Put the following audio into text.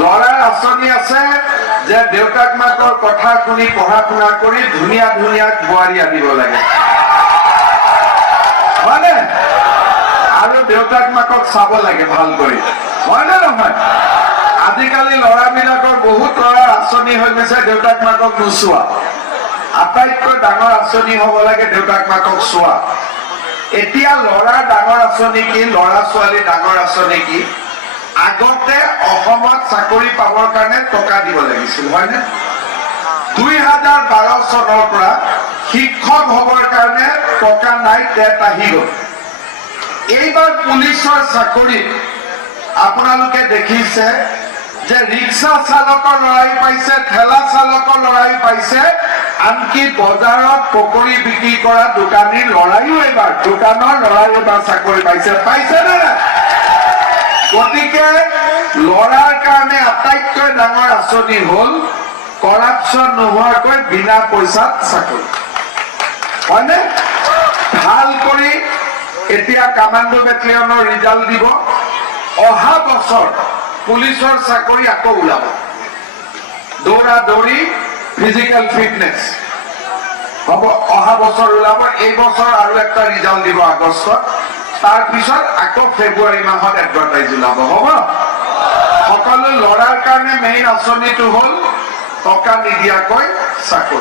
লৰাৰ আঁচনি আছে যে দেউতাক মাকৰ কথা শুনি পঢ়া শুনা কৰি ধুনীয়া ধুনীয়া বোৱাৰী আনিব লাগে, হয়নে? আৰু দেউতাক মাকক চাব লাগে ভাল কৰি, হয়নে নহয়? আজিকালি ল'ৰাবিলাকৰ বহুত ল'ৰাৰ আঁচনি হৈ গৈছে দেউতাক মাকক নোচোৱা। আটাইতকৈ ডাঙৰ আঁচনি হ'ব লাগে দেউতাক মাকক চোৱা। এতিয়া ল'ৰাৰ ডাঙৰ আঁচনি কি, ল'ৰা ছোৱালী ডাঙৰ আঁচনি কি? আগতে অসমত চাকৰি পাবৰ কাৰণে টকা দিব লাগিছিল, হয়নে? 2012 চনৰ পৰা শিক্ষক হবৰ কাৰণে টকা নাই, টেট আহি গ'ল। এইবাৰ পুলিচৰ চাকৰিত আপোনালোকে দেখিছে যে ৰিক্সা চালকৰ ল'ৰাই পাইছে, ঠেলা চালকৰ ল'ৰাই পাইছে, আনকি বজাৰত পকৰি বিক্ৰী কৰা দোকানীৰ ল'ৰাইও এইবাৰ, দোকানৰ ল'ৰাই এইবাৰ চাকৰি পাইছে, পাইছে নে নাই? গতিকে ল'ৰাৰ কাৰণে আটাইতকৈ ডাঙৰ আঁচনি হ'ল কৰাপশ্যন নোহোৱাকৈ বিনা পইচাত চাকৰি, হয়নে? ভাল কৰি এতিয়া কামাণ্ডো বেটেলিয়নৰ ৰিজাল্ট দিব। অহা বছৰ পুলিচৰ চাকৰি আকৌ ওলাব, দৌৰা দৌৰি ফিজিকেল ফিটনেছ হ'ব, অহা বছৰ ওলাব। এই বছৰ আৰু একটা ৰিজাল্ট দিব আগষ্টত, তাৰ পিছত আকৌ ফেব্ৰুৱাৰী মাহত এডভাৰটাইজ ওলাব, হ'ব? সকলো ল'ৰাৰ কাৰণে মেইন আঁচনিটো হ'ল টকা নিদিয়াকৈ চাকৰি।